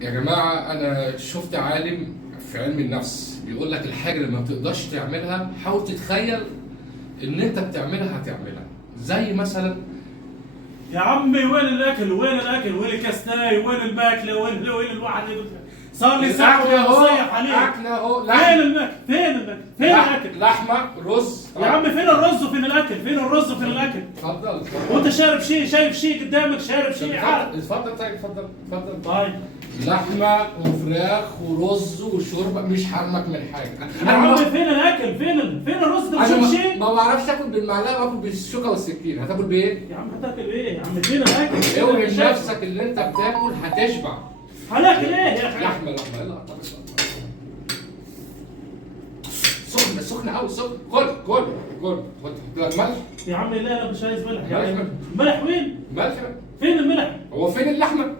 يا جماعة أنا شفت عالم في علم النفس بيقول لك الحاجة اللي ما بتقدرش تعملها حاول تتخيل إن أنت بتعملها هتعملها. زي مثلا يا عمي وين الاكل؟ وين الاكل؟ وين الكاستاي؟ وين الماكله؟ وين الواحد صار لي ساعه الأكل أهو، وصيح عليه. أكل أهو، فين الماكل؟ فين الماكل؟ فين الاكل؟ لحمة، رز. يا عمي فين الرز وفين الاكل؟ فين الرز وفين الاكل؟ اتفضل وانت شارب شيء، شايف شيء قدامك، شارب شيء عارف. اتفضل طيب، اتفضل اتفضل. طيب لحمة وفراخ ورز وشوربة، مش حرمك من حاجة. يا عمي فين الاكل؟ فين الرز؟ ده أنا بتشوف شيء؟ ما بعرفش تاكل بالمعلقة، باكل بالشوكة والسكين. هتاكل بإيه؟ يا عم هتاكل ايه؟ يا عم فين الاكل؟ اوعي نفسك اللي أنت بتاكل هتشبع. هناكل ايه يا اخي؟ لحمة لا طبعا. سخنة سخنة أوي، سخنة. كل تحط لك ملح. يا عمي لا انا مش عايز ملح. ملح. ملح وين؟ ملح. فين الملح؟ هو فين اللحمة؟